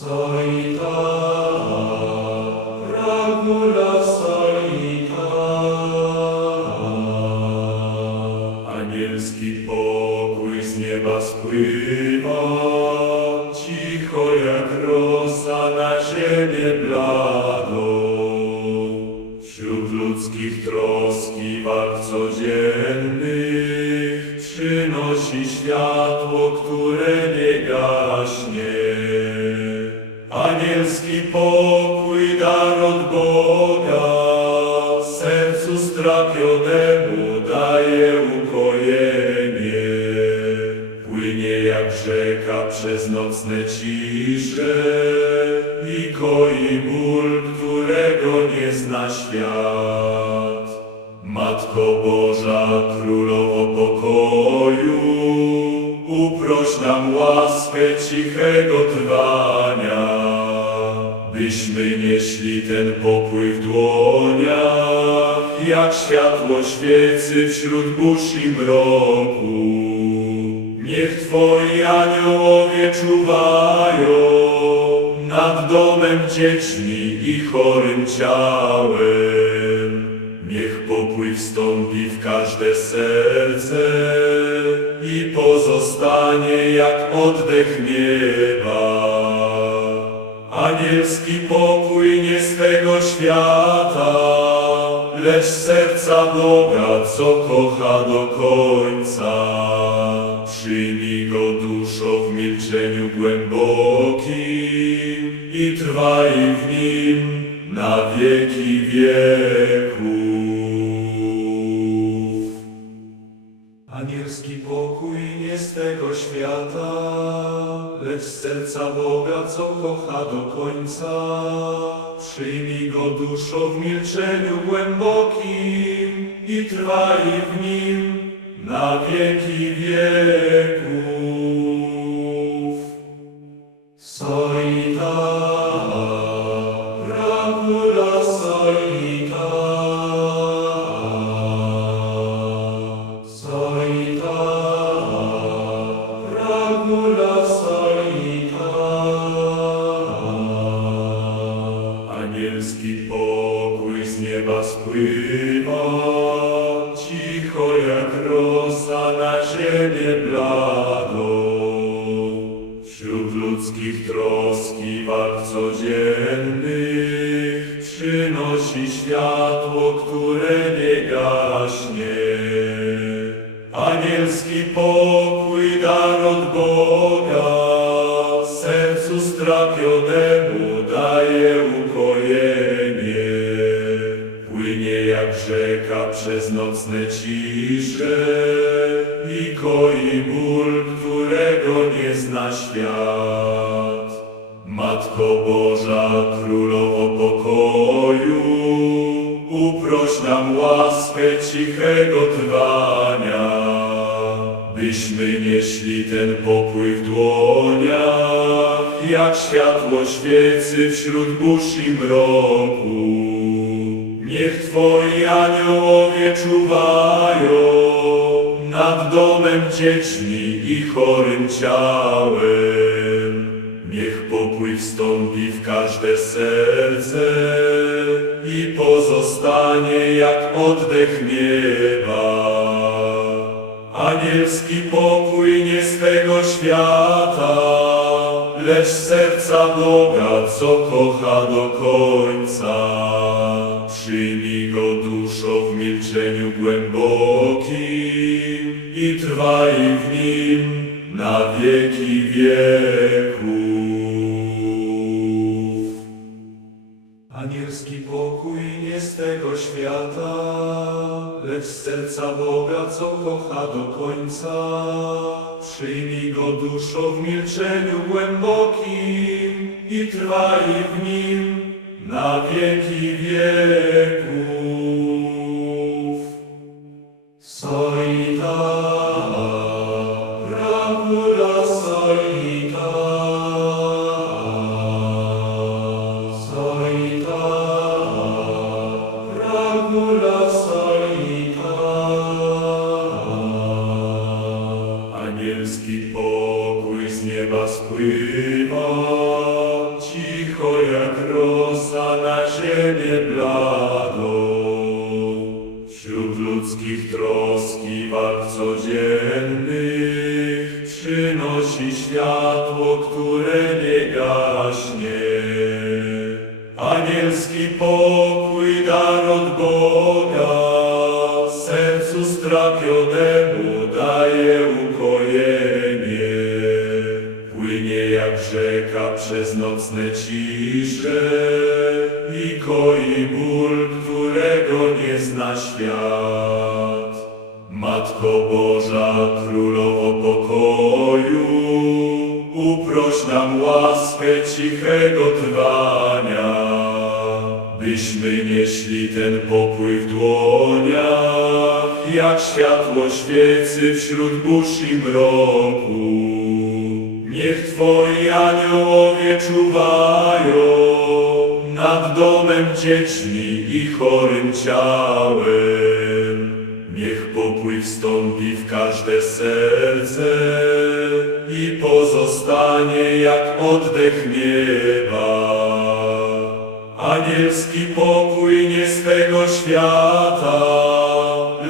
Solita, sercu strapionemu daje ukojenie. Płynie jak rzeka przez nocne cisze i koi ból, Twoi aniołowie czuwają nad domem, dziećmi i chorym ciałem. Niech pokój wstąpi w każde serce i pozostanie jak oddech nieba. Anielski pokój nie z tego świata, lecz serca Boga, co kocha do końca. Wieki wieków. Anielski pokój nie z tego świata, lecz z serca Boga, co kocha do końca. Przyjmij go duszo w milczeniu głębokim sercu strapionemu daje ukojenie. Płynie jak rzeka przez nocne cisze Twoi aniołowie czuwają nad domem, dziećmi i chorym ciałem. Niech pokój wstąpi w każde serce i pozostanie jak oddech nieba. Anielski pokój nie z tego świata, lecz serca Boga, co kocha do końca. Trwaj w nim na wieki wieków. Anielski pokój nie z tego świata, lecz z serca Boga, co kocha do końca. Przyjmij go duszo w milczeniu głębokim sercu strapionemu daje ukojenie. Płynie jak rzeka przez nocne cisze i koi ból, którego nie zna świat. Aniołowie czuwają nad domem, dziećmi i chorym ciałem. Niech pokój wstąpi w każde serce i pozostanie jak oddech nieba. Anielski pokój nie swego świata,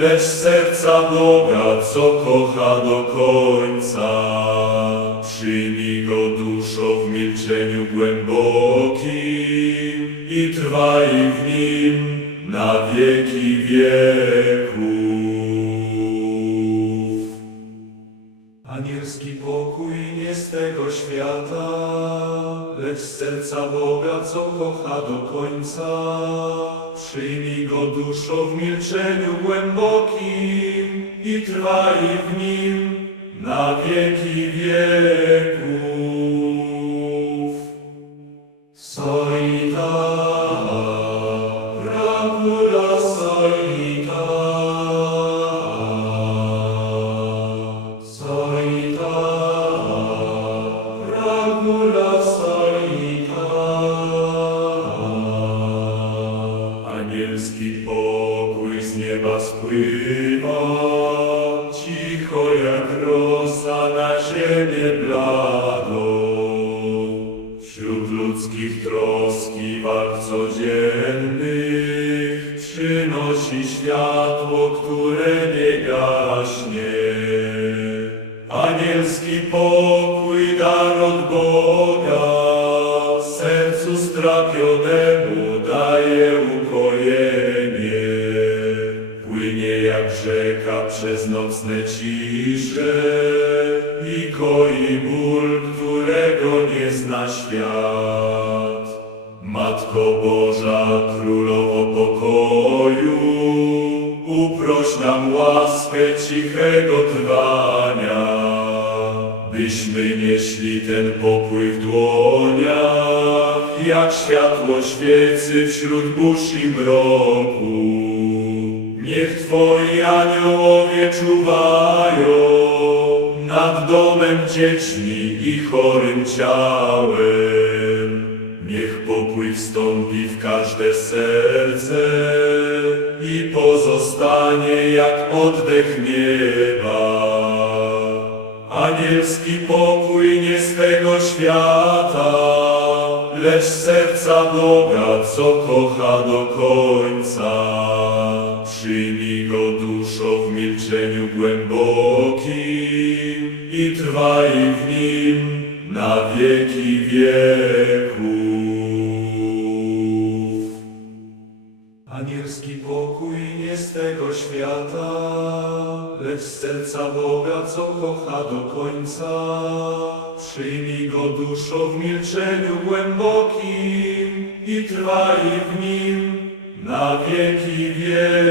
lecz serca Boga, co kocha do końca. Na wieki wieków. Anielski pokój nie z tego świata, lecz z serca Boga, co kocha do końca. Przyjmij go duszo w milczeniu głębokim i trwaj w nim na wieki wieków. Sercu strapionemu daje ukojenie. Płynie jak rzeka przez nocne cisze i koi aniołowie czuwają nad domem, dziećmi i chorym ciałem. Niech pokój wstąpi w każde serce i pozostanie jak oddech nieba. Anielski pokój nie z tego świata, lecz serca Boga, co kocha do końca. Wieki wieków. Anielski pokój nie z tego świata, lecz z serca Boga, co kocha do końca. Przyjmij go duszo w milczeniu głębokim i trwaj w nim na wieki wieków.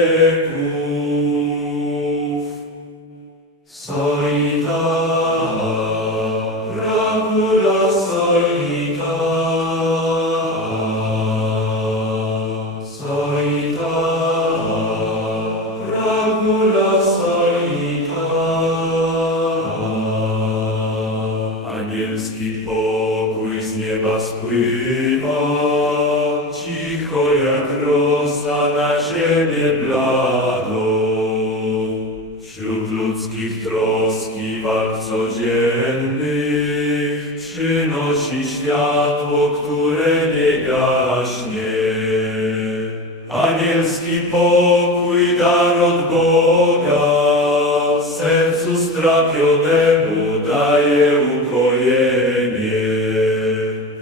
Strapionemu daje ukojenie.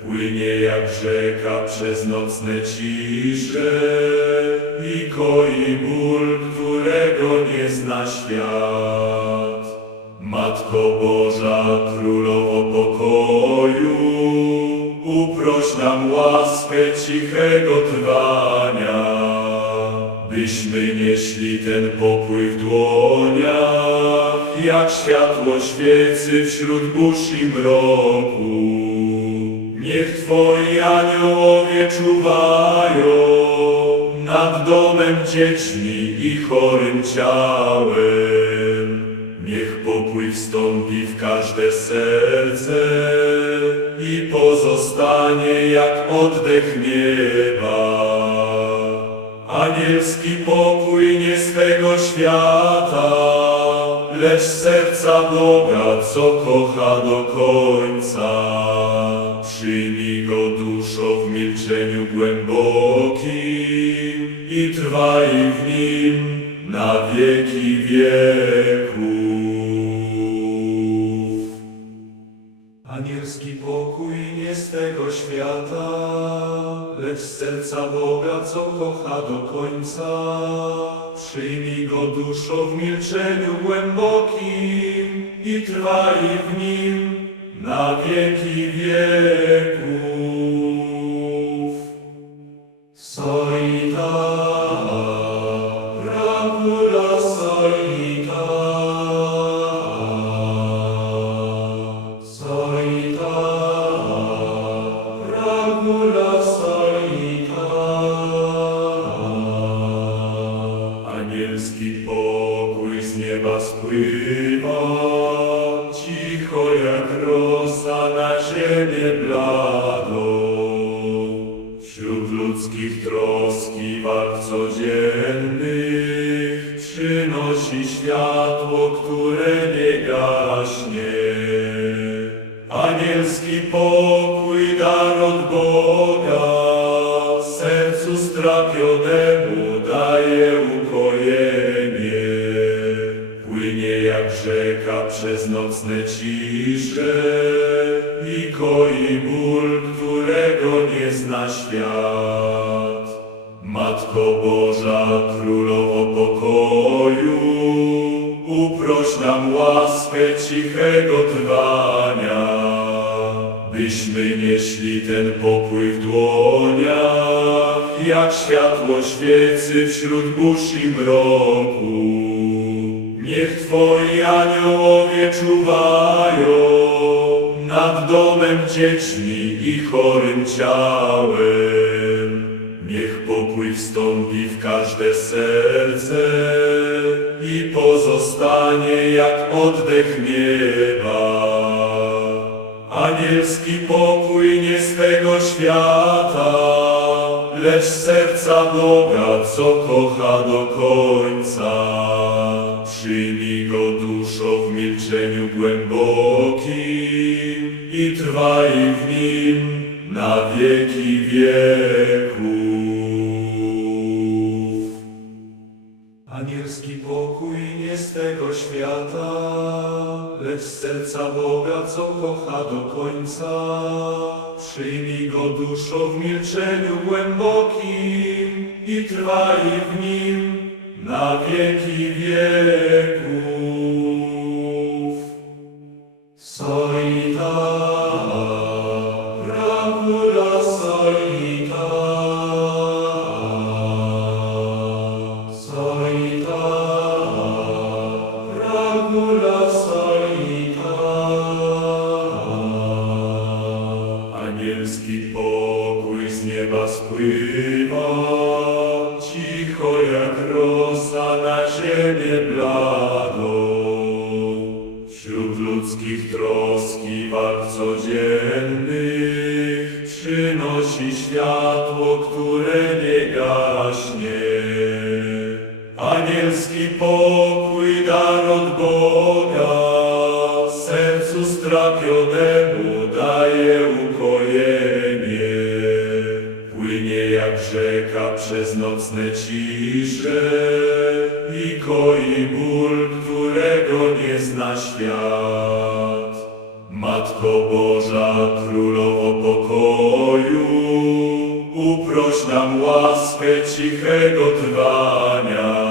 Płynie jak rzeka przez nocne cisze i koi ból, którego nie zna świat. Matko Boża, Królowo pokoju, uproś nam łaskę cichego trwania, byśmy nieśli ten pokój w dłoniach, jak światło świecy wśród burz i mroku. Niech Twoi aniołowie czuwają nad domem, dziećmi i chorym ciałem. Niech pokój wstąpi w każde serce i pozostanie jak oddech nieba. Anielski pokój nie z tego świata, lecz serca Boga, co kocha do końca. Przyjmij go duszo w milczeniu głębokim i trwaj w nim na wieki wieków. Anielski pokój nie z tego świata, lecz z serca Boga, co kocha do końca. Przyjmij go duszo w milczeniu głębokim i trwaj w nim na wieki wieków. Soita, strapionemu daje ukojenie. Płynie jak rzeka przez nocne cisze i koi ból, którego nie zna świat. Matko Boża, Królowo pokoju, uproś nam łaskę cichego trwania, byśmy nieśli ten pokój w dłoniach, jak światło świecy wśród burz i mroku. Niech Twoi aniołowie czuwają nad domem, dziećmi i chorym ciałem. Niech pokój wstąpi w każde serce i pozostanie jak oddech nieba. Anielski pokój nie z tego świata, z serca Boga, co kocha do końca. Przyjmij go duszo w milczeniu głębokim i trwaj w nim na wieki wieków. Anielski pokój nie z tego świata, lecz serca Boga, co kocha do końca. Przyjmij go duszo w milczeniu głębokim i trwaj w nim na wieki wieków. Strapionemu daje ukojenie. Płynie jak rzeka przez nocne cisze i koi ból, którego nie zna świat. Matko Boża, Królowo pokoju, łaskę cichego trwania.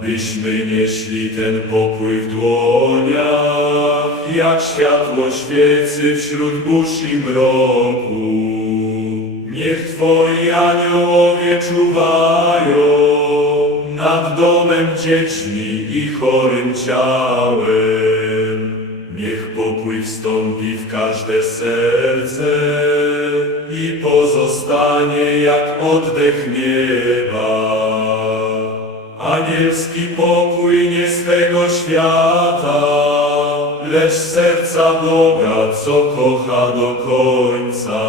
Byśmy nieśli ten pokój w dłoniach, jak światło świecy wśród burz i mroku. Niech Twoi aniołowie czuwają nad domem, dziećmi i chorym ciałem. Niech pokój wstąpi w każde serce i pozostanie jak oddech nieba. Anielski pokój nie z tego świata, serca Boga, co kocha do końca.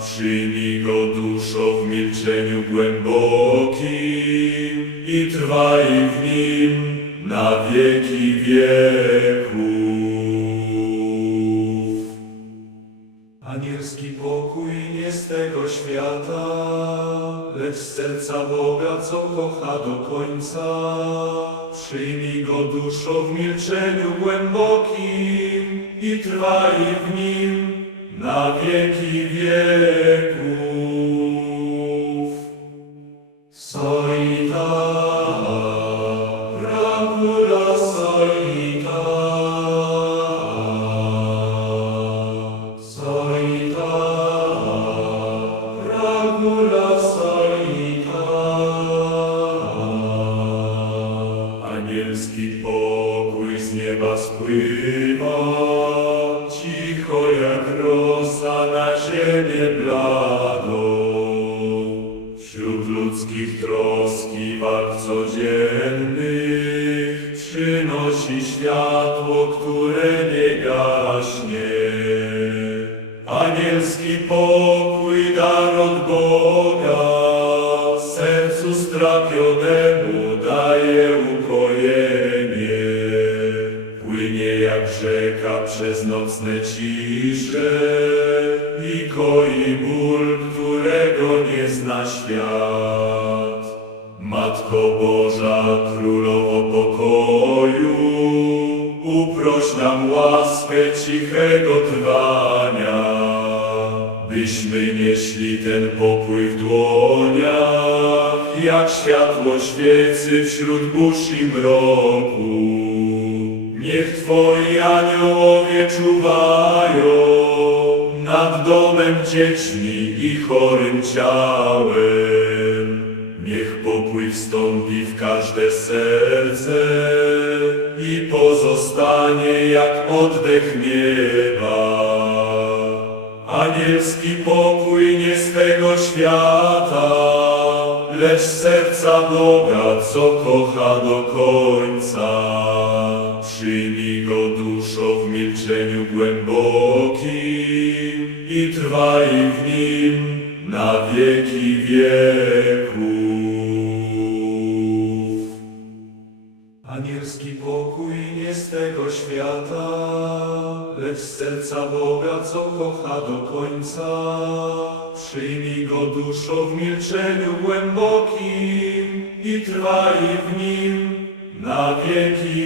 Przyjmij go duszo w milczeniu głębokim i trwaj w nim na wieki wieków. Anielski pokój nie z tego świata, lecz z serca Boga, co kocha do końca. Przyjmij go duszo w milczeniu głębokim i trwaj w nim na wieki wieków. Strapionemu daje ukojenie. Płynie jak rzeka przez nocne cisze i koi ból, którego nie zna świat. Matko Boża, Królowo pokoju, uproś nam łaskę cichego trwania, byśmy nieśli ten pokój w dłoniach, jak światło świecy wśród burz i mroku. Niech Twoi aniołowie czuwają nad domem, dziećmi i chorym ciałem. Niech pokój wstąpi w każde serce i pozostanie jak oddech nieba. Anielski pokój nie z tego świata, serca Boga, co kocha do końca. Przyjmij go duszo w milczeniu głębokim i trwaj w nim na wieki wieków. Anielski pokój nie z tego świata, lecz z serca Boga, co kocha do końca. Przyjmij go duszo w milczeniu głębokim i trwaj w nim na wieki.